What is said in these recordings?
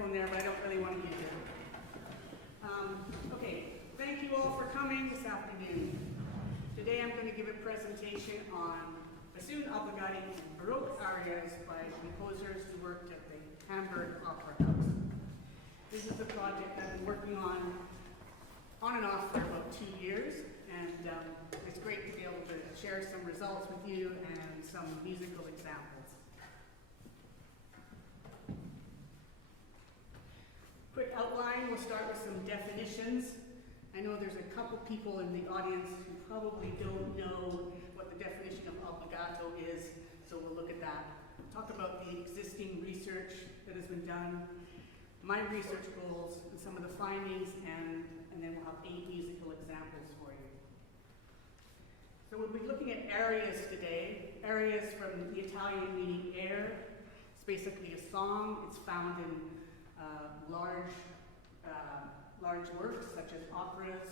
microphone there, but I don't really want to use it. Okay, thank you all for coming this afternoon. Today I'm going to give a presentation on bassoon obbligati and Baroque arias by composers who worked at the Hamburg Opera House. This is a project I've been working on and off for about 2 years, and it's great to be able to share some results with you and some musical examples. Quick outline, we'll start with some definitions. I know there's a couple people in the audience who probably don't know what the definition of obbligato is, so we'll look at that. Talk about the existing research that has been done, my research goals, and some of the findings, and then we'll have 8 musical examples for you. So we'll be looking at arias today. Arias from the Italian meaning air. It's basically a song. It's found in large works such as operas,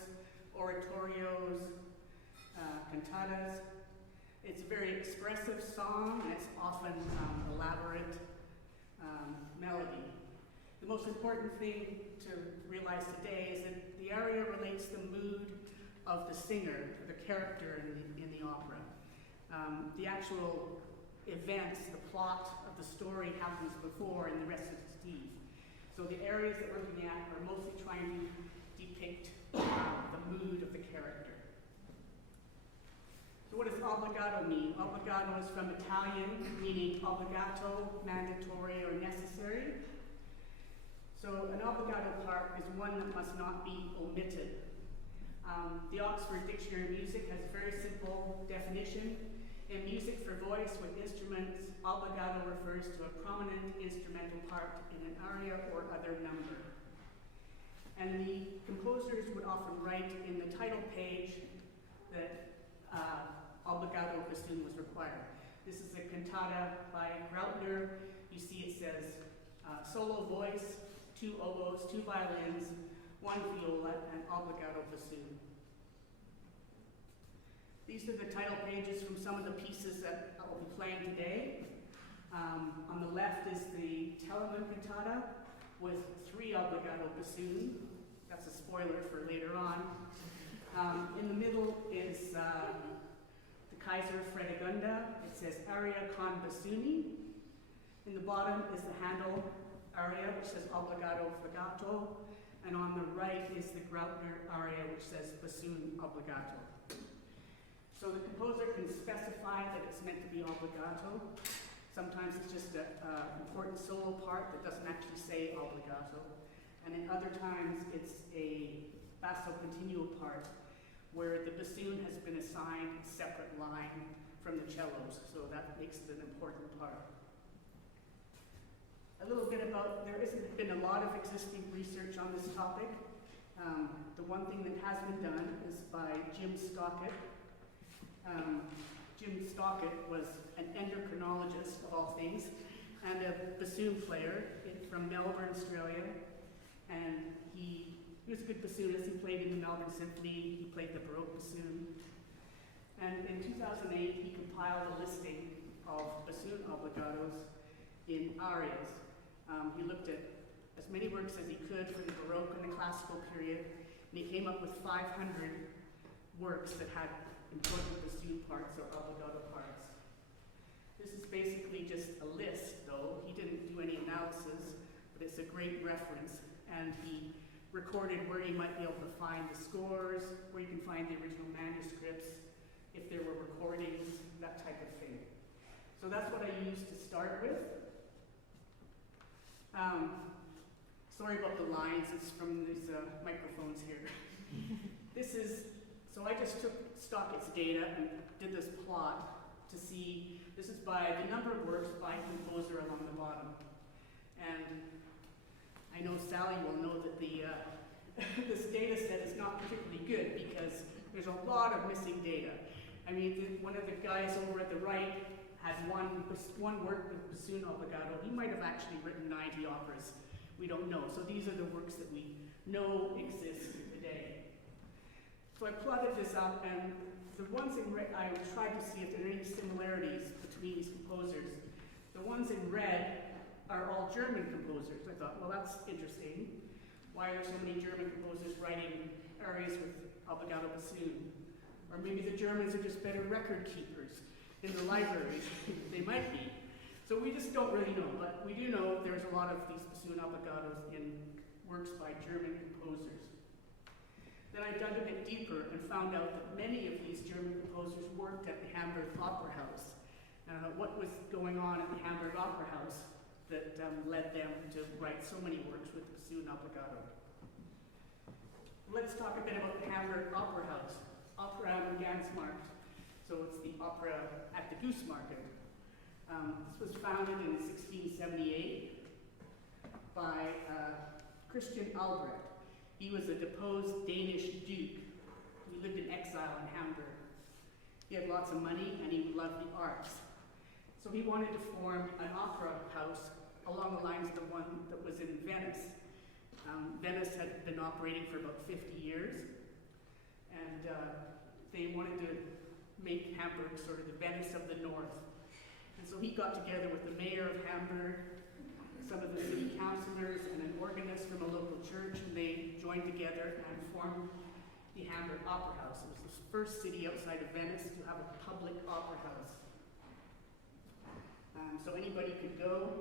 oratorios, cantatas. It's a very expressive song, and it's often elaborate melody. The most important thing to realize today is that the aria relates the mood of the singer, or the character in the opera. The actual events, the plot of the story happens before in the Recital. So the areas that we're looking at are mostly trying to depict the mood of the character. So what does obbligato mean? Obbligato is from Italian, meaning obbligato, mandatory, or necessary. So an obbligato part is one that must not be omitted. The Oxford Dictionary of Music has a very simple definition. In music for voice with instruments, obbligato refers to a prominent instrumental part in an aria or other number. And the composers would often write in the title page that obbligato bassoon was required. This is a cantata by Graupner. You see it says solo voice, 2 oboes, 2 violins, 1 viola, and obbligato bassoon. These are the title pages from some of the pieces that I will be playing today. On the left is the Telemann cantata with 3 obbligato bassoon. That's a spoiler for later on. In the middle is the Kaiser Fredegunda. It says aria con bassooni. In the bottom is the Handel aria, which says obbligato fregato. And on the right is the Graupner aria, which says bassoon obbligato. So the composer can specify that it's meant to be obbligato. Sometimes it's just an important solo part that doesn't actually say obbligato. And in other times it's a basso continuo part where the bassoon has been assigned a separate line from the cellos, so that makes it an important part. A little bit about, there hasn't been a lot of existing research on this topic. The one thing that has been done is by Jim Stockett. Jim Stockett was an endocrinologist, of all things, and a bassoon player from Melbourne, Australia. And he was a good bassoonist. He played in the Melbourne Symphony. He played the Baroque bassoon. And in 2008, he compiled a listing of bassoon obbligatos in arias. He looked at as many works as he could for the Baroque and the Classical period, and he came up with 500 works that had important bassoon parts or obbligato parts. This is basically just a list, though. He didn't do any analysis, but it's a great reference. And he recorded where you might be able to find the scores, where you can find the original manuscripts, if there were recordings, that type of thing. So that's what I used to start with. Sorry about the lines, it's from these microphones here. So I just took Stockett's data and did this plot to see, this is by the number of works by composer along the bottom. And I know Sally will know that this data set is not particularly good because there's a lot of missing data. I mean, one of the guys over at the right had one work with bassoon obbligato. He might have actually written 90 operas. We don't know. So these are the works that we know exist today. So I plotted this up, and the ones in red, I tried to see if there are any similarities between these composers. The ones in red are all German German composers. I thought, well, that's interesting. Why are there so many German composers writing arias with obligato bassoon? Or maybe the Germans are just better record keepers in the libraries. They might be. So we just don't really know, but we do know there's a lot of these bassoon obligatos in works by German composers. Then I dug a bit deeper and found out that many of these German composers worked at the Hamburg Opera House. What was going on at the Hamburg Opera House that led them to write so many works with bassoon obligato? Let's talk a bit about the Hamburg Opera House. Opera am Gansmarkt. So it's the opera at the Goose Market. This was founded in 1678 by Christian Albrecht. He was a deposed Danish duke. He lived in exile in Hamburg. He had lots of money and he loved the arts. So he wanted to form an opera house along the lines of the one that was in Venice. Venice had been operating for about 50 years, and they wanted to make Hamburg sort of the Venice of the North. And so he got together with the mayor of Hamburg, some of the city councilors, and an organist from a local church, and they joined together and formed the Hamburg Opera House. It was the first city outside of Venice to have a public opera house. So anybody could go,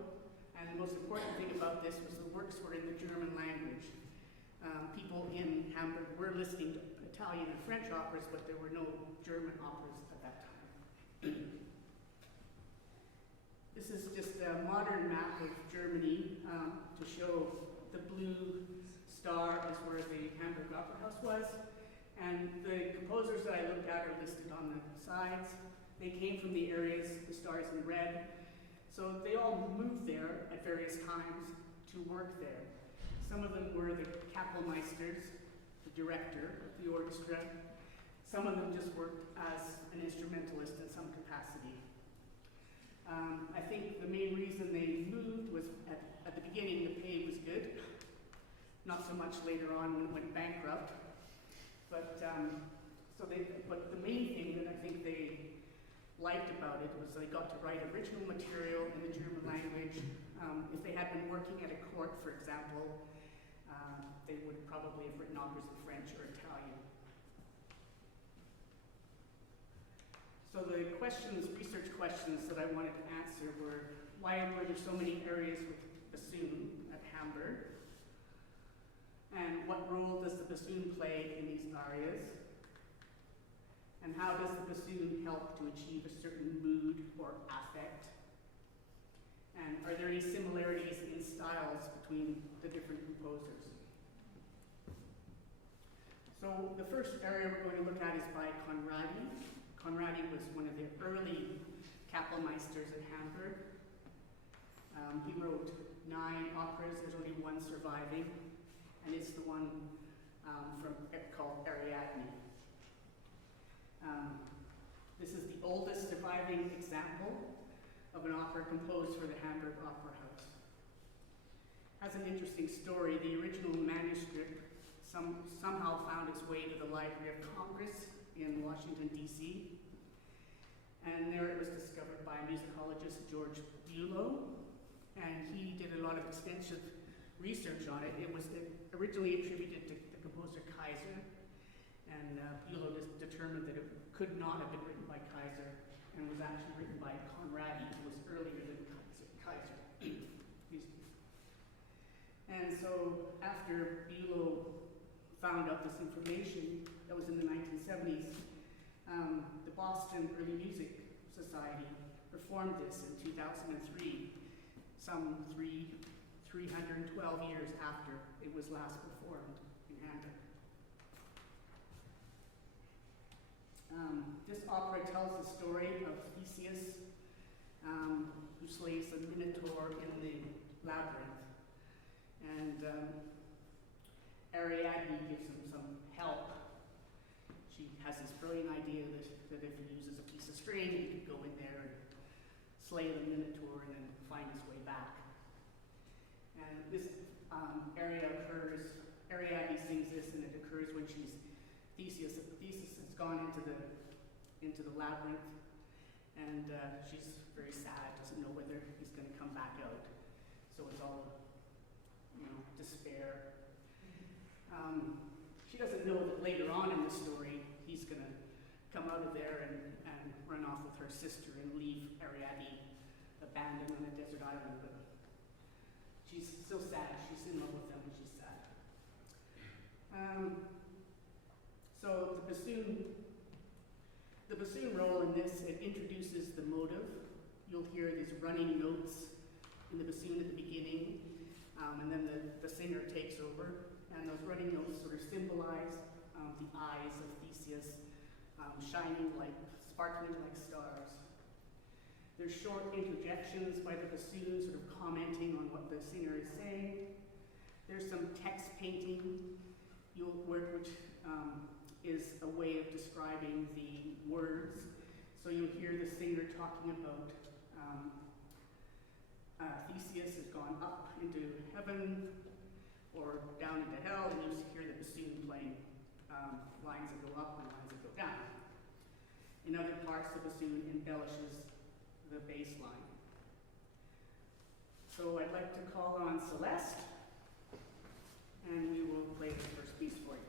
and the most important thing about this was the works were in the German language. People in Hamburg were listening to Italian and French operas, but there were no German operas at that time. This is just a modern map of Germany to show the blue star is where the Hamburg Opera House was. And the composers that I looked at are listed on the sides. They came from the areas, the stars in red. So they all moved there at various times to work there. Some of them were the Kapellmeisters, the director of the orchestra. Some of them just worked as an instrumentalist in some capacity. I think the main reason they moved was at the beginning the pay was good, not so much later on when it went bankrupt. But but the main thing that I think they liked about it was they got to write original material in the German language. If they had been working at a court, for example, they would probably have written operas in French or Italian. So the research questions that I wanted to answer were, why were there so many areas with bassoon at Hamburg? And what role does the bassoon play in these arias? And how does the bassoon help to achieve a certain mood or affect? And are there any similarities in styles between the different composers? So the first area we're going to look at is by Conradi. Conradi was one of the early Kapellmeisters at Hamburg. He wrote 9 operas, there's only one surviving, and it's the one called Ariadne. This is the oldest surviving example of an opera composed for the Hamburg Opera House. Has an interesting story. The original manuscript somehow found its way to the Library of Congress in Washington, D.C. And there it was discovered by musicologist George Bülow, and he did a lot of extensive research on it. It was originally attributed to the composer Kaiser, and Bülow determined that it could not have been written by Kaiser and was actually written by Conradi, who was earlier than Kaiser. Excuse me. And so after Bülow found out this information, that was in the 1970s, the Boston Early Music Society performed this in 2003, some 312 years after it was last performed in Hamburg. This opera tells the story of Theseus, who slays the Minotaur in the labyrinth. And Ariadne gives him some help. She has this brilliant idea that if he uses a piece of string, he could go in there and slay the Minotaur and then find his way back. And this Ariadne sings this, and it occurs when Theseus has gone into the labyrinth, and she's very sad, doesn't know whether he's going to come back out. So it's all She doesn't know that later on in the story, he's going to come out of there and run off with her sister and leave Ariadne abandoned on a desert island. But she's so sad. She's in love with him and she's sad. So the bassoon role in this, it introduces the motive. You'll hear these running notes in the bassoon at the beginning, and then the singer takes over. And those running notes sort of symbolize the eyes of Theseus, shining like, sparkling like stars. There's short interjections by the bassoon, sort of commenting on what the singer is saying. There's some text painting, which is a way of describing the words. So you'll hear the singer talking about Theseus has gone up into heaven or down into hell, and you hear the bassoon playing lines that go up and lines that go down. In other parts, the bassoon embellishes the bass line. So I'd like to call on Celeste, and we will play the first piece for you.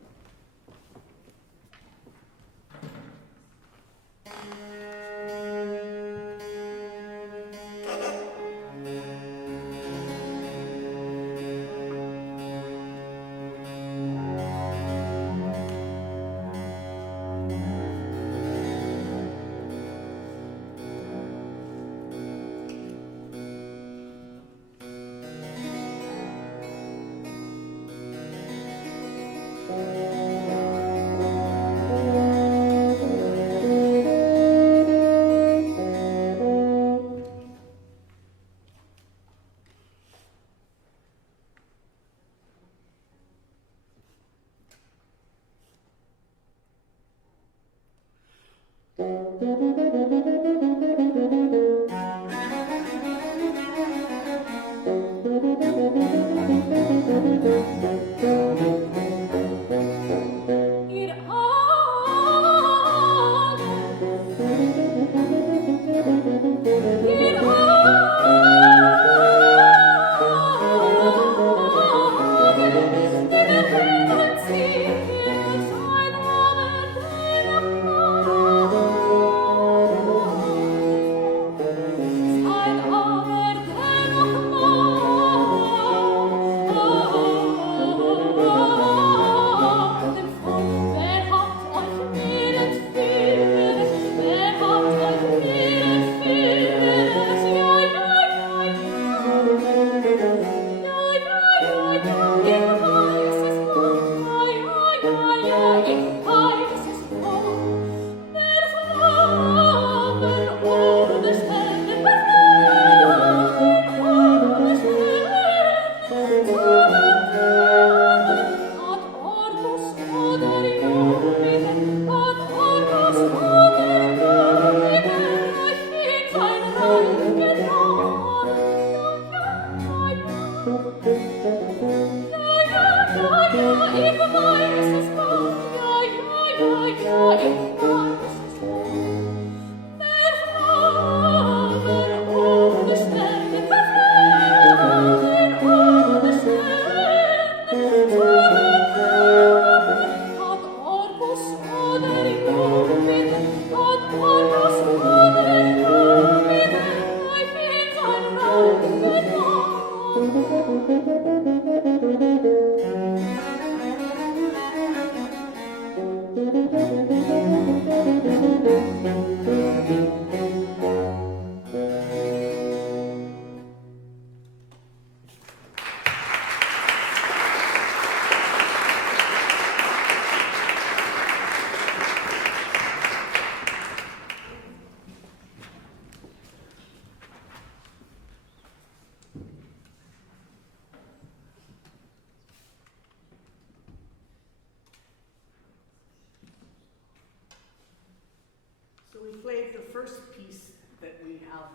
So we played the first piece that we have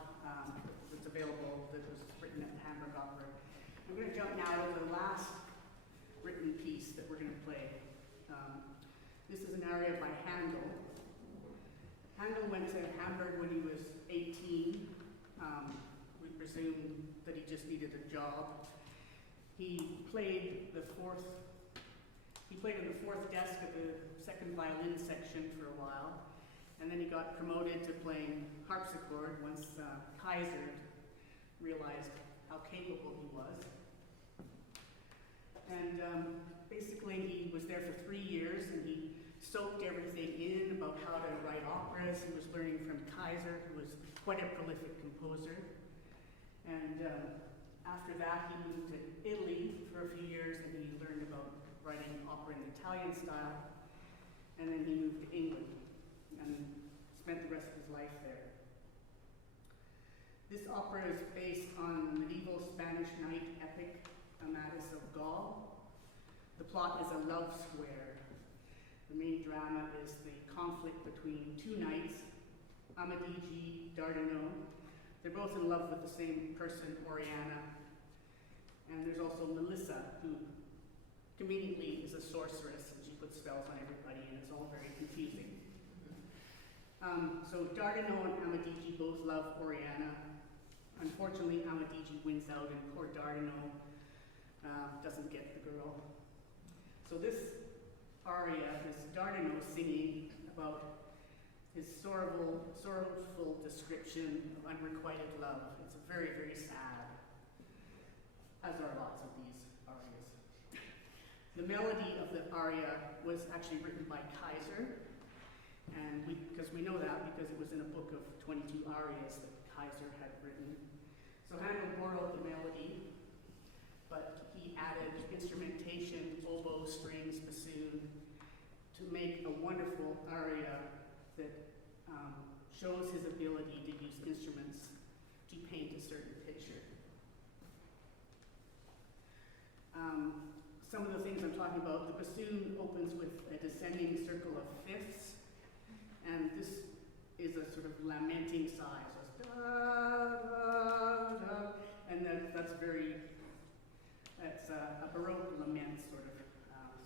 that's available that was written at the Hamburg Opera. I'm going to jump now to the last written piece that we're going to play. This is an aria by Handel. Handel went to Hamburg when he was 18. We presume that he just needed a job. He played the fourth He played on the fourth desk of the second violin section for a while, and then he got promoted to playing harpsichord once Kaiser realized how capable he was. And basically he was there for 3 years, and he soaked everything in about how to write operas. He was learning from Kaiser, who was quite a prolific composer. And after that, he moved to Italy for a few years, and he learned about writing opera in the Italian style. And then he moved to England and spent the rest of his life there. This opera is based on the medieval Spanish knight epic Amadis of Gaul. The plot is a love square. The main drama is the conflict between two knights, Amadigi, Dardano. They're both in love with the same person, Oriana. And there's also Melissa, who conveniently is a sorceress, and she puts spells on everybody, and it's all very confusing. So Dardano and Amadigi both love Oriana. Unfortunately, Amadigi wins out, and poor Dardano doesn't get the girl. So this aria is Dardano singing about his sorrowful description of unrequited love. It's very, very sad, as are lots of these arias. The melody of the aria was actually written by Kaiser, and because we know that because it was in a book of 22 arias that Kaiser had written. So Handel borrowed the melody, but he added instrumentation, oboe, strings, bassoon, to make a wonderful aria that shows his ability to use instruments to paint a certain picture. Some of the things I'm talking about, the bassoon opens with a descending circle of fifths, and this is a sort of lamenting sigh. So it's da, da, da, and that's a Baroque lament sort of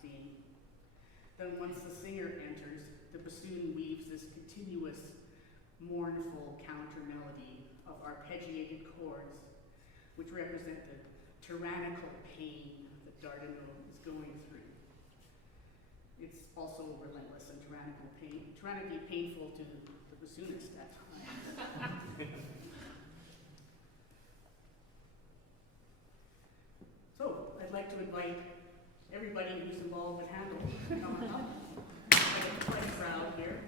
theme. Then once the singer enters, the bassoon weaves this continuous, mournful counter melody of arpeggiated chords, which represent the tyrannical pain that Dardano is going through. It's also relentless and tyrannically painful to the bassoonist at times. So, I'd like to invite everybody who's involved with Handel to come up. It's quite a crowd here.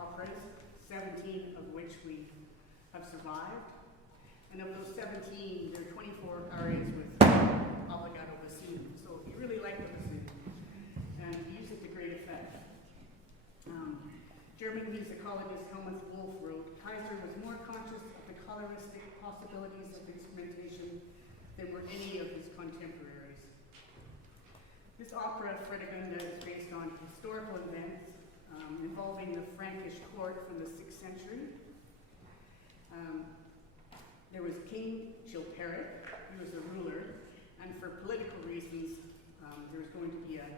operas, 17 of which we have survived. And of those 17, there are 24 arias with obbligato bassoon. So he really liked the bassoon, and he used it to great effect. German musicologist Helmut Wolff wrote, Kaiser was more conscious of the coloristic possibilities of instrumentation than were any of his contemporaries. This opera, Fredegunda, is based on historical events involving the Frankish court from the 6th century. There was King Chilperic, he was a ruler, and for political reasons, there was going to be a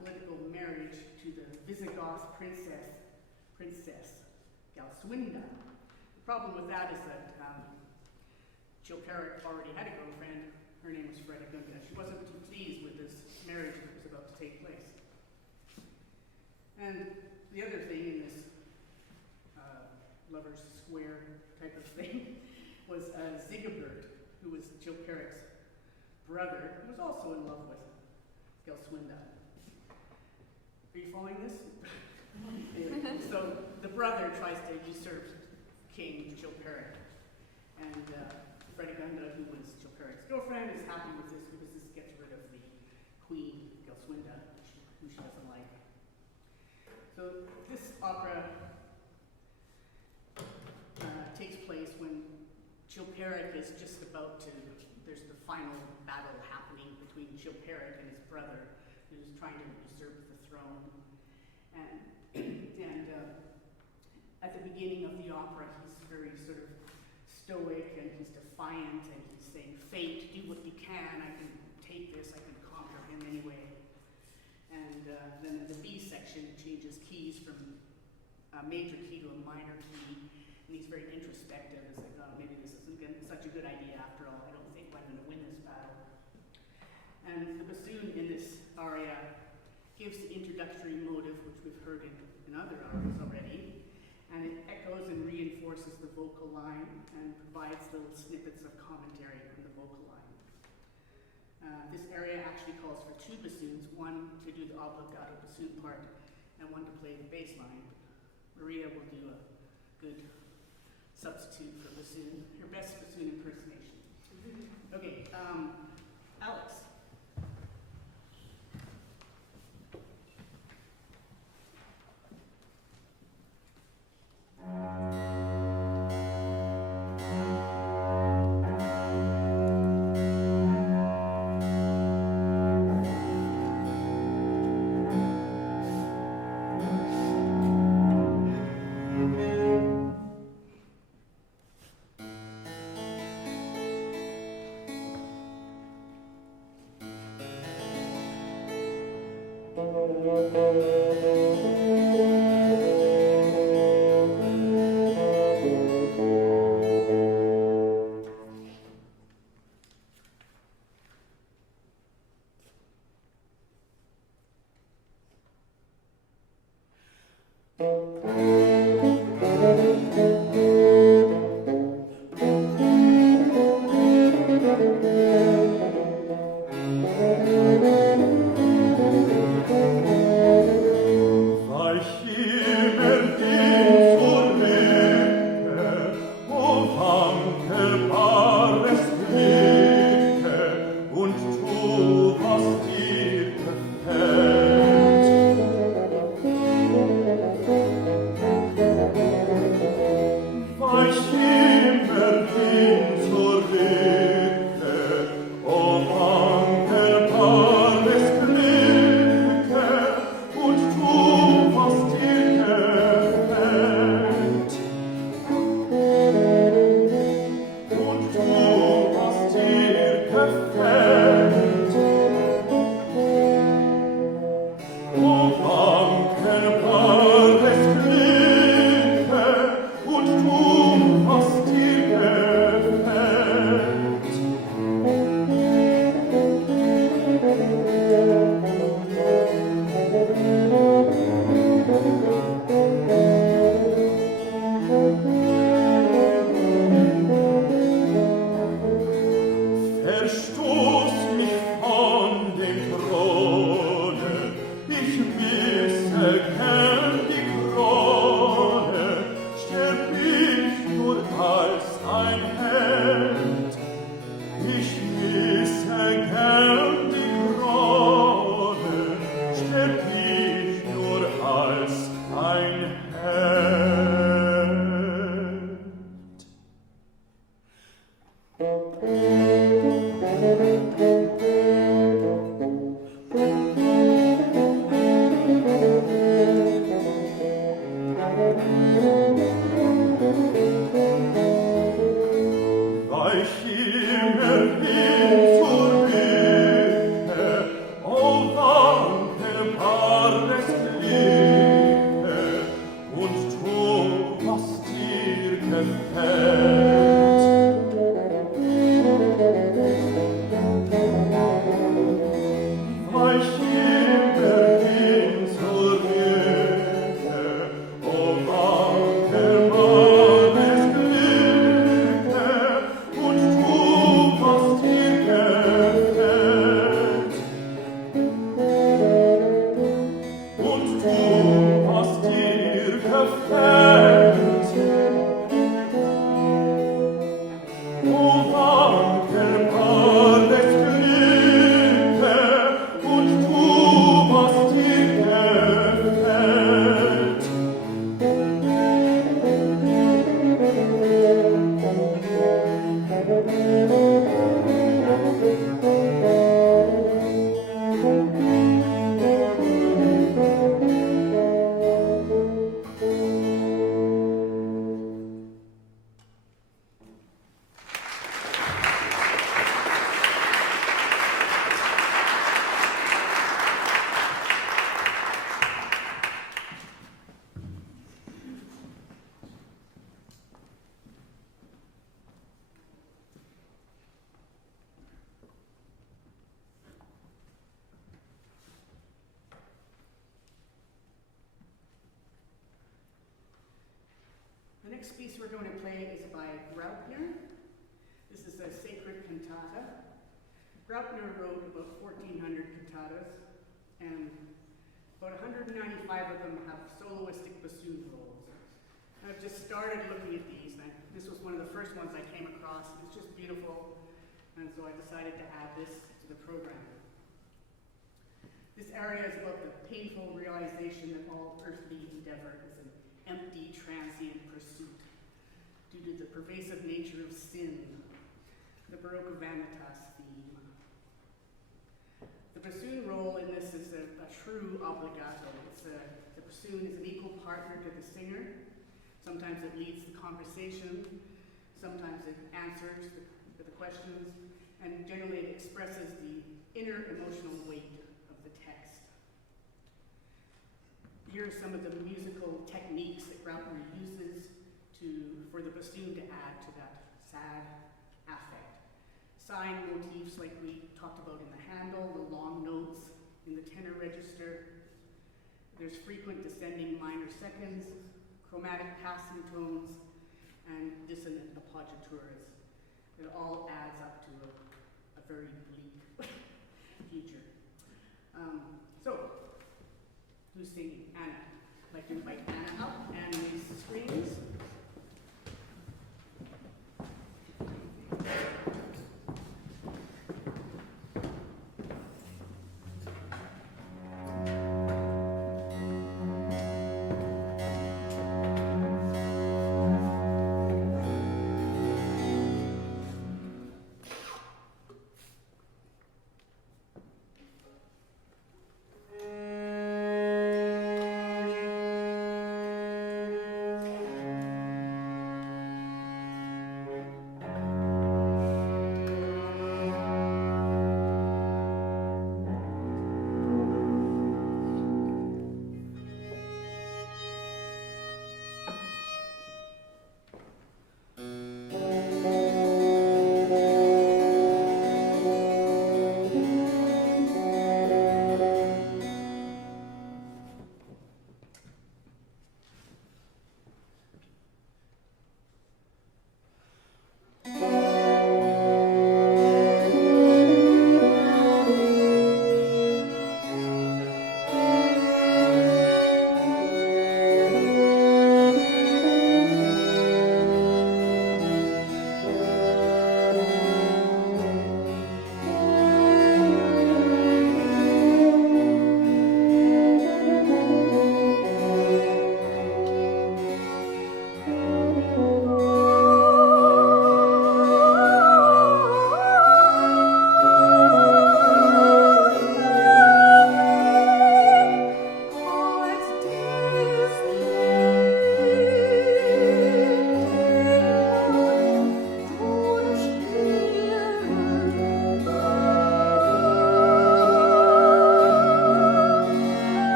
political marriage to the Visigoth princess Galswinda. The problem with that is that Chilperic already had a girlfriend. Her name was Fredegunda. She wasn't too pleased with this marriage that was about to take place. And the other thing in this lover's square type of thing was Sigebert, who was Chilperic's brother, who was also in love with Galswinda. Are you following this? Anyway, so the brother tries to usurp King Chilperic, and Fredegunda, who was Chilperic's girlfriend, is happy with this because this gets rid of the queen, Galswinda, who she doesn't like. So this opera takes place when Chilperic is just about to, there's the final battle happening between Chilperic and his brother, who's trying to usurp the throne. And at the beginning of the opera, he's very sort of stoic and he's defiant and he's saying, fate, do what you can, I can take this, I can conquer him anyway. And then in the B section, it changes keys from a major key to a minor key, and he's very introspective. It's like, oh, maybe this isn't such a good idea after all. I don't think I'm going to win this battle. And the bassoon in this aria gives the introductory motive, which we've heard in other arias already, and it echoes and reinforces the vocal line and provides little snippets of commentary on the vocal line. This area actually calls for 2 bassoons, one to do the obbligato bassoon part and one to play the bass line. Maria will do a good substitute for bassoon, her best bassoon impersonation. Okay, Alex. Und du hast dir gefällt. ein Held. Ich wisse gern die Krone, stellt ich nur als ein Held. The next piece we're going to play is by Graupner. This is a sacred cantata. Graupner wrote about 1,400 cantatas, and about 195 of them have soloistic bassoon roles. And I've just started looking at these, and this was one of the first ones I came across. It's just beautiful, and so I decided to add this to the program. This area is about the painful realization that all earthly endeavor is an empty, transient pursuit due to the pervasive nature of sin, the Baroque vanitas theme. The bassoon role in this is a true obbligato. The bassoon is an equal partner to the singer. Sometimes it leads the conversation, sometimes it answers the questions, and generally it expresses the inner emotional weight of the text. Here are some of the musical techniques that Graupner uses for the bassoon to add to that sad affect. Sign motifs like we talked about in the handle, the long notes in the tenor register. There's frequent descending minor seconds, chromatic passing tones, and dissonant appoggiaturas. It all adds up to a very bleak future. So, who's singing? Anna. I'd like to invite Anna up and raise the screens.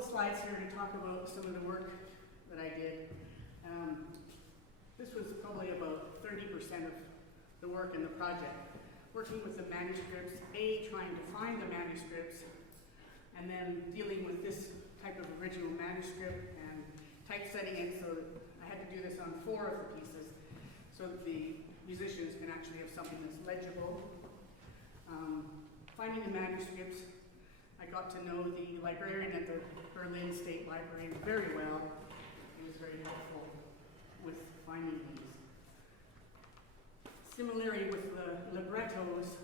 of slides here to talk about some of the work that I did. This was probably about 30% of the work in the project. Working with the manuscripts, trying to find the manuscripts, and then dealing with this type of original manuscript and typesetting it so that I had to do this on 4 of the pieces so that the musicians can actually have something that's legible. Finding the manuscripts, I got to know the librarian at the Berlin State Library very well. He was very helpful with finding these. Similarly with the librettos,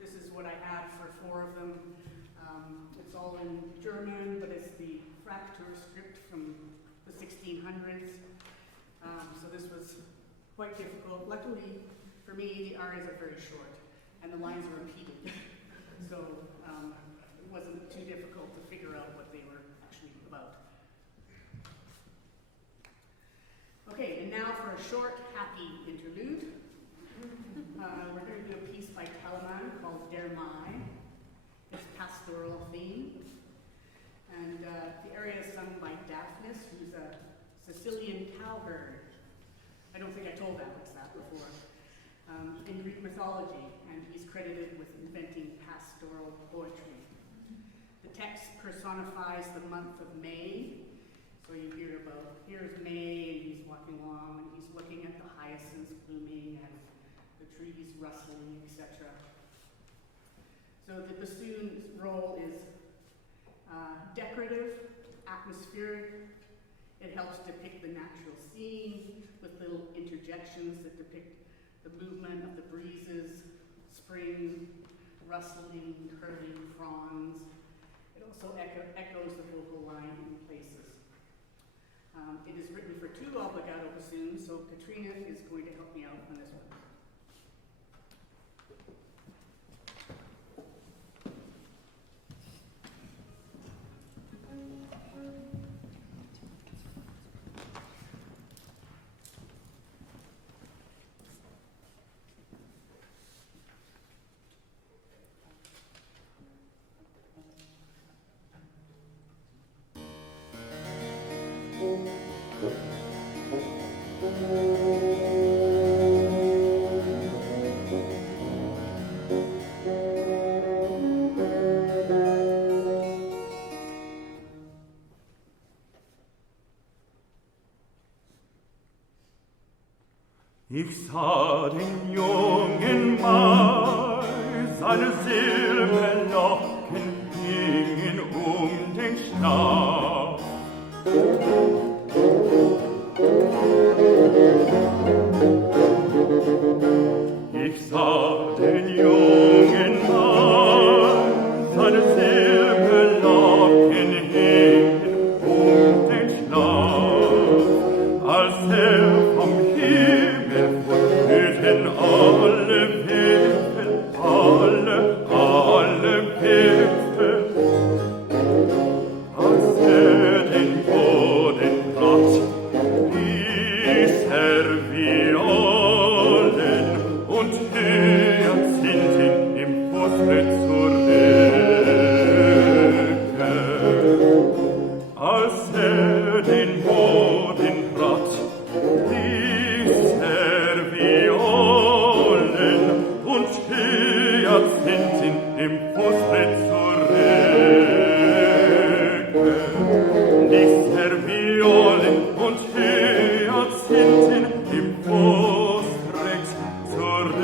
this is what I had for 4 of them. It's all in German, but it's the Fraktur script from the 1600s. So this was quite difficult. Luckily for me, the arias are very short and the lines are repeated. So it wasn't too difficult to figure out what they were actually about. Okay, and now for a short, happy interlude. We're going to do a piece by Telemann called Der Mai. It's pastoral theme. And the aria is sung by Daphnis, who's a Sicilian cowherd. I don't think I told Alex that before. In Greek mythology, and he's credited with inventing pastoral poetry. The text personifies the month of May. So you hear about, here's May, and he's walking along, and he's looking at the hyacinths blooming, and the trees rustling, etc. So the bassoon's role is decorative, atmospheric. It helps depict the natural scene with little interjections that depict the movement of the breezes, spring, rustling, curving fronds. It also echoes the vocal line in places. It is written for 2 obligato bassoons, so Katrina is going to help me out on this one. Ich sah den jungen Mai, seine Silberlocken hingen den Stab. Ich sah den jungen Mai, seine Silberlocken hingen den Stab, als vom Himmel flöten alle Wipfel, alle Wipfel, als den Boden brach, ließ Violen und Hyazinthen im Fuße zurück. Als den Boden brach, ließ Violen und Hyazinthen im Fuße zurück. Ließ Violen und Hyazinthen im Fuße zurück.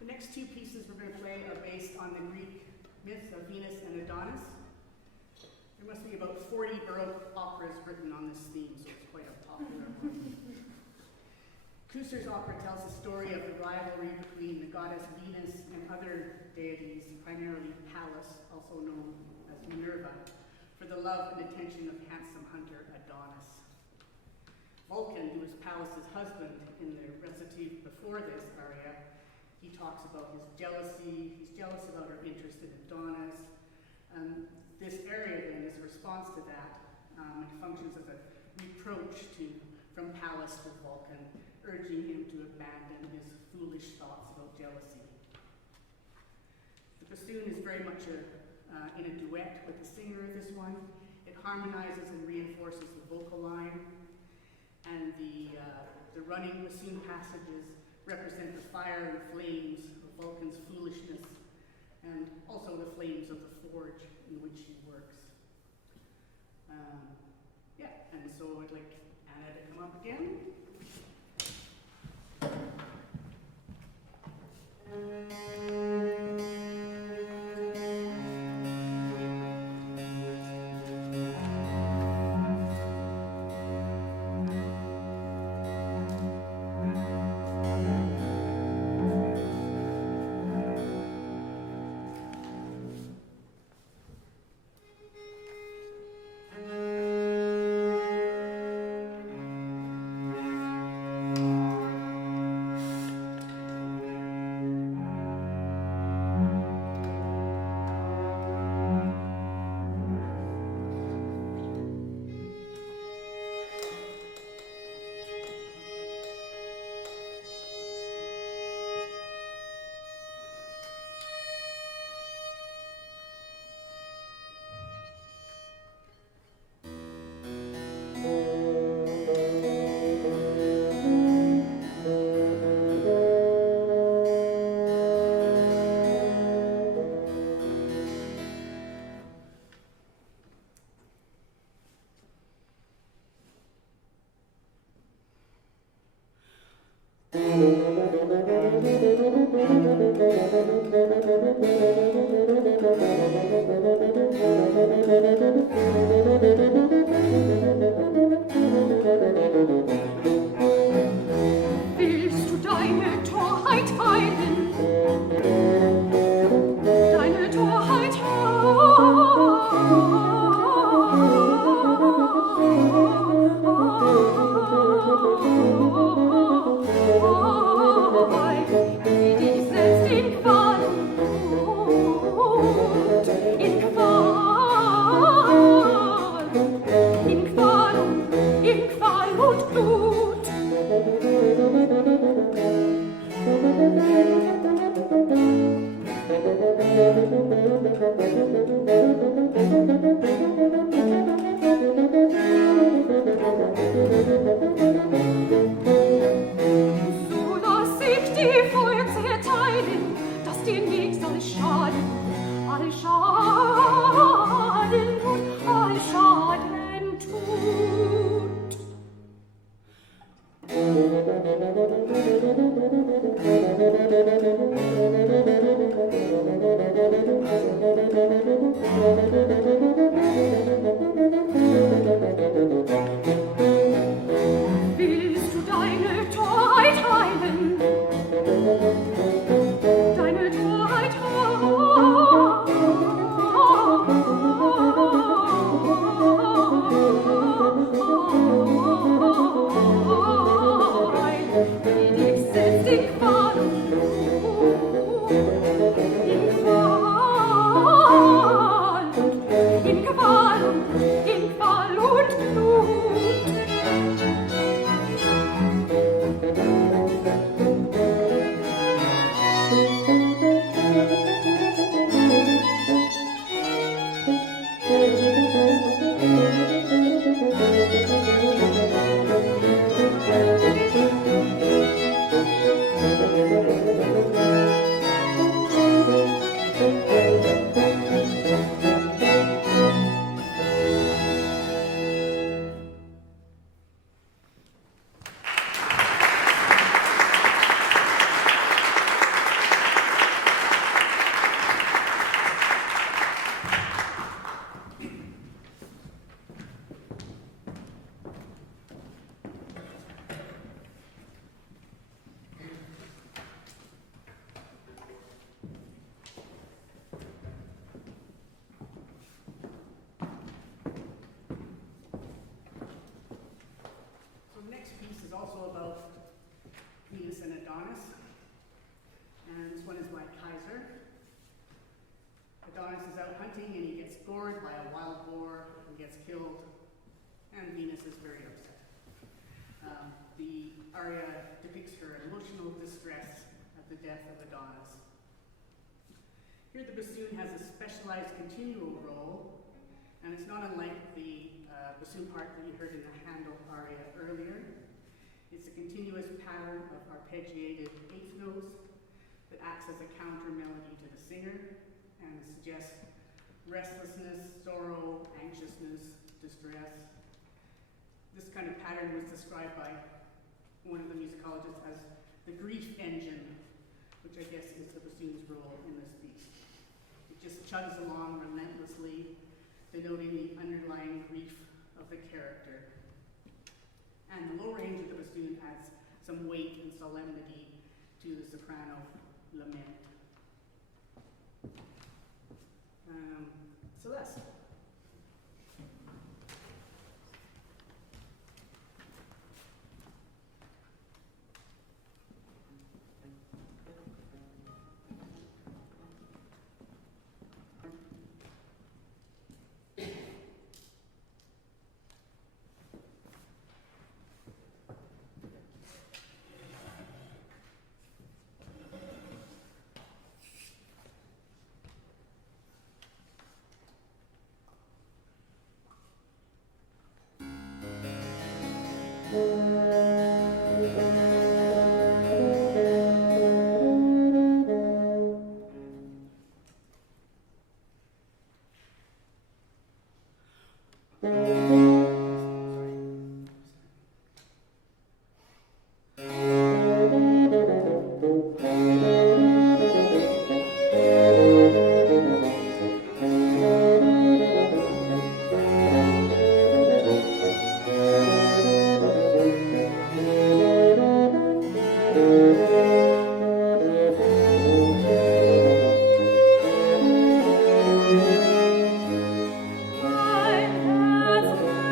The next 2 pieces we're going to play are based on the Greek myths of Venus and Adonis. There must be about 40 Baroque operas written on this theme, so it's quite a popular one. Kuser's opera tells the story of the rivalry between the goddess Venus and other deities, primarily Pallas, also known as Minerva, for the love and attention of handsome hunter Adonis. Vulcan, who is Pallas's husband in the Recital before this aria, he talks about his jealousy. He's jealous about her interest in Adonis. This aria then is a response to that. It functions as a reproach from Pallas to Vulcan, urging him to abandon his foolish thoughts about jealousy. The bassoon is very much in a duet with the singer of this one. It harmonizes and reinforces the vocal line, and the running bassoon passages represent the fire and flames of Vulcan's foolishness, and also the flames of the forge in which he works. And so I'd like Anna to come up again. Willst du deine Torheit heilen? Deine Torheit die setzt in Qual und in Qual und Blut. So lass ich die Furcht erteilen, dass dir nichts all Schaden tut. devoured by a wild boar and gets killed, and Venus is very upset. The aria depicts her emotional distress at the death of Adonis. Here the bassoon has a specialized continuo role, and it's not unlike the bassoon part that you heard in the Handel aria earlier. It's a continuous pattern of arpeggiated eighth notes that acts as a counter melody to the singer and suggests restlessness, sorrow, anxiousness, distress. This kind of pattern was described by one of the musicologists as the grief engine, which I guess is the bassoon's role in this piece. It just chugs along relentlessly, denoting the underlying grief of the character. And the low range of the bassoon adds some weight and solemnity to the soprano lament. Celeste. Mein Herz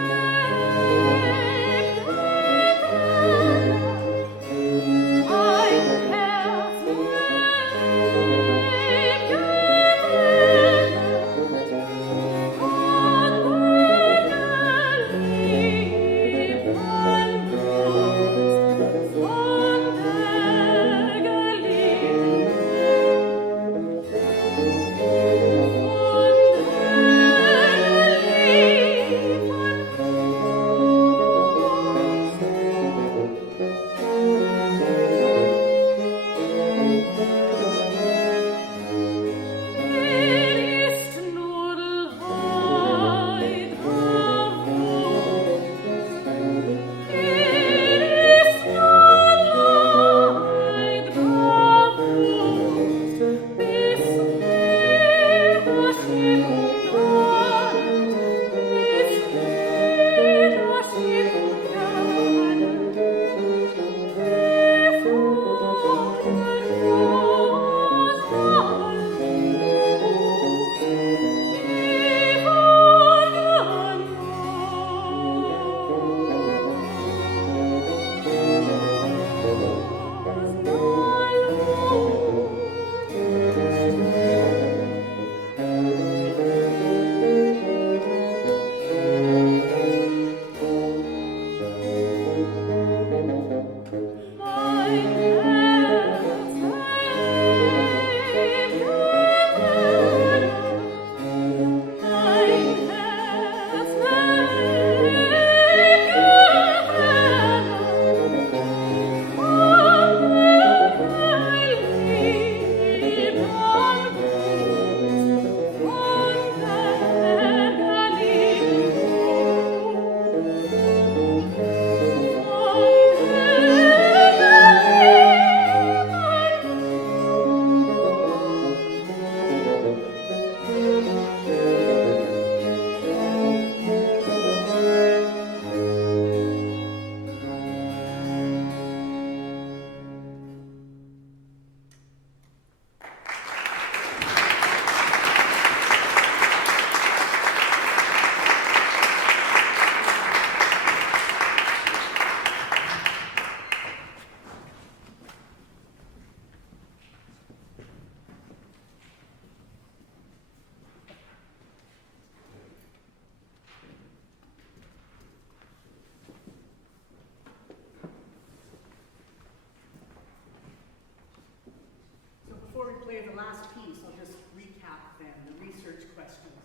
play the last piece, I'll just recap then, the research questions.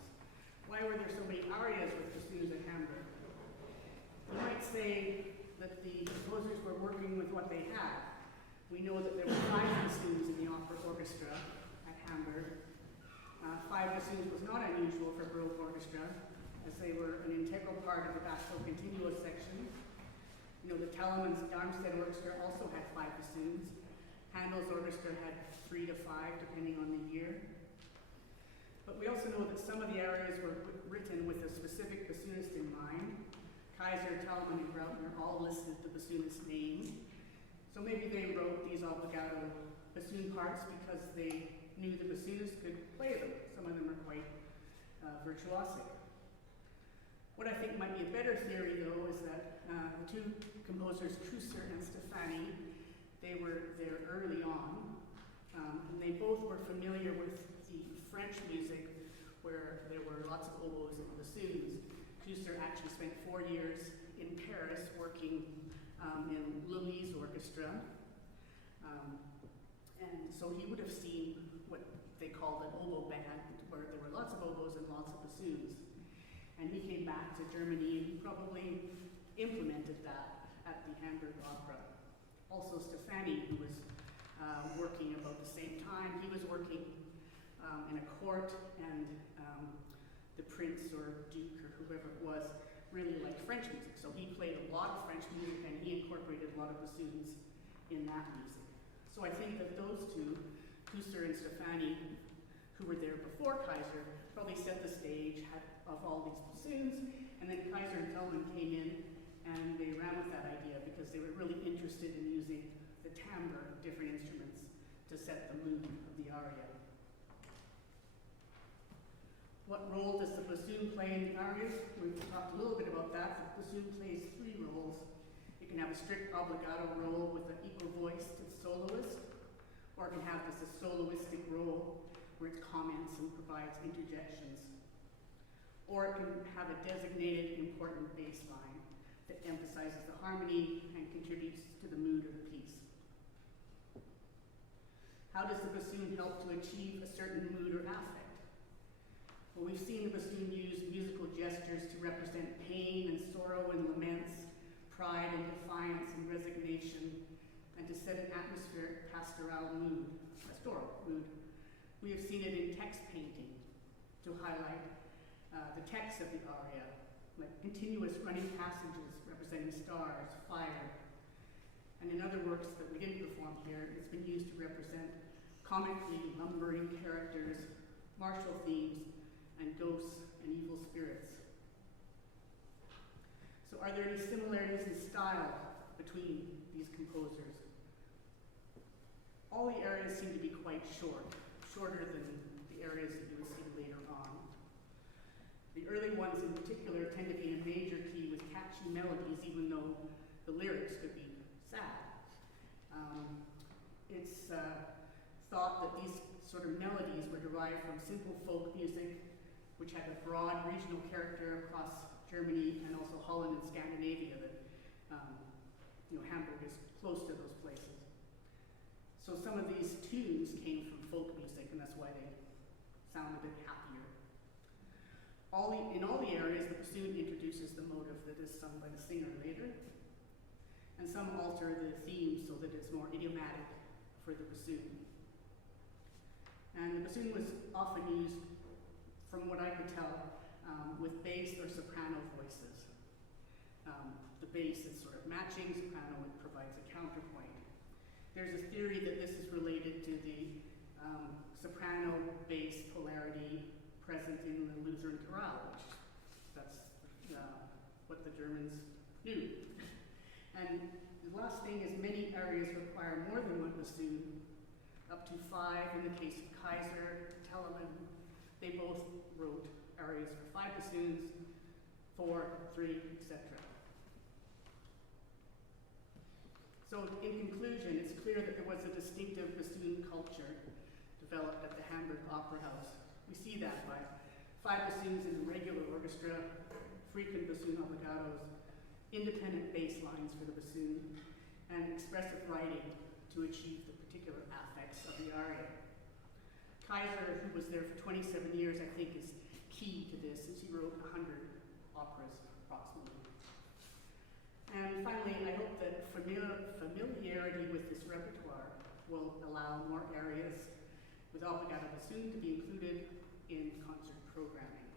Why were there so many arias with bassoons at Hamburg? You might say that the composers were working with what they had. We know that there were 5 bassoons in the opera orchestra at Hamburg. 5 bassoons was not unusual for Baroque orchestra, as they were an integral part of the basso continuo section. You know, the Telemann's Darmstadt orchestra also had 5 bassoons. Handel's orchestra had 3 to 5, depending on the year. But we also know that some of the arias were written with a specific bassoonist in mind. Kaiser, Telemann, and Graupner all listed the bassoonist's name. So maybe they wrote these obligato bassoon parts because they knew the bassoonist could play them. Some of them are quite virtuosic. What I think might be a better theory, though, is that the 2 composers, Trusser and Steffani, they were there early on, and they both were familiar with the French music, where there were lots of oboes and bassoons. Trusser actually spent 4 years in Paris working in Lully's orchestra, and so he would have seen what they called an oboe band, where there were lots of oboes and lots of bassoons. And he came back to Germany and probably implemented that at the Hamburg Opera. Also Steffani, who was working about the same time, he was working in a court, and the prince or duke or whoever it was really liked French music. So he played a lot of French music, and he incorporated a lot of bassoons in that music. So I think that those 2, Trusser and Steffani, who were there before Kaiser, probably set the stage of all these bassoons, and then Kaiser and Telemann came in and they ran with that idea because they were really interested in using the timbre of different instruments to set the mood of the aria. What role does the bassoon play in the arias? We've talked a little bit about that. The bassoon plays 3 roles. It can have a strict obligato role with an equal voice to the soloist, or it can have this a soloistic role where it comments and provides interjections. Or it can have a designated important bass line that emphasizes the harmony and contributes to the mood of the piece. How does the bassoon help to achieve a certain mood or affect? Well, we've seen the bassoon use musical gestures to represent pain and sorrow and laments, pride and defiance and resignation, and to set an atmospheric pastoral mood. We have seen it in text painting to highlight the text of the aria, like continuous running passages representing stars, fire. And in other works that we didn't perform here, it's been used to represent comically lumbering characters, martial themes, and ghosts and evil spirits. So are there any similarities in style between these composers? All the areas seem to be quite short, shorter than the areas that you will see later on. The early ones in particular tend to be in major key with catchy melodies, even though the lyrics could be sad. It's thought that these sort of melodies were derived from simple folk music, which had a broad regional character across Germany and also Holland and Scandinavia. That Hamburg is close to those places. So some of these tunes came from folk music, and that's why they sound a bit happier. In all the areas, the bassoon introduces the motive that is sung by the singer later, and some alter the theme so that it's more idiomatic for the bassoon. And the bassoon was often used, from what I could tell, with bass or soprano voices. The bass is sort of matching, soprano provides a counterpoint. There's a theory that this is related to the soprano bass polarity present in the Lutheran chorale, which that's what the Germans knew. And the last thing is many areas require more than one bassoon, up to 5 in the case of Kaiser, Telemann. They both wrote areas for 5 bassoons, 4, 3, etc. So in conclusion, it's clear that there was a distinctive bassoon culture developed at the Hamburg Opera House. We see that by 5 bassoons in the regular orchestra, frequent bassoon obligatos, independent bass lines for the bassoon, and expressive writing to achieve the particular affects of the aria. Kaiser, who was there for 27 years, I think is key to this, since he wrote 100 operas approximately. And finally, I hope that familiarity with this repertoire will allow more areas with obligato bassoon to be included in concert programming.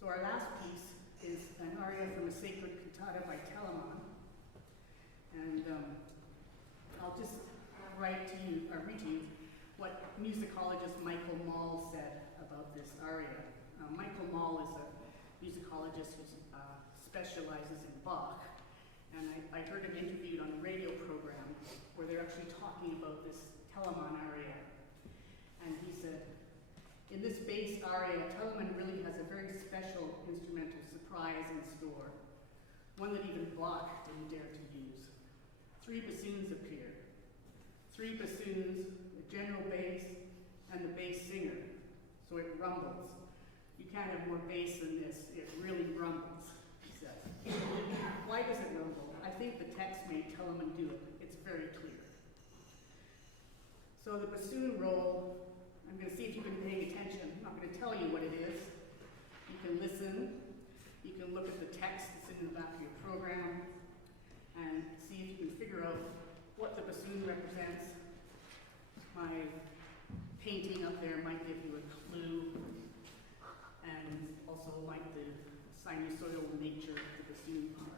So our last piece is an aria from a sacred cantata by Telemann. And I'll just read to you what musicologist Michael Mall said about this aria. Michael Mall is a musicologist who specializes in Bach. And I heard him interviewed on a radio program where they're actually talking about this Telemann aria. And he said, in this bass aria, Telemann really has a very special instrumental surprise in store, one that even Bach didn't dare to use. 3 bassoons appear. 3 bassoons, the general bass, and the bass singer. So it rumbles. You can't have more bass than this. It really rumbles, he says. Why does it rumble? I think the text made Telemann do it. It's very clear. So the bassoon roll, I'm going to see if you've been paying attention. I'm not going to tell you what it is. You can listen. You can look at the text that's in the back of your program and see if you can figure out what the bassoon represents. My painting up there might give you a clue, and also like the sinusoidal nature of the bassoon part.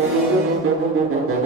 Musik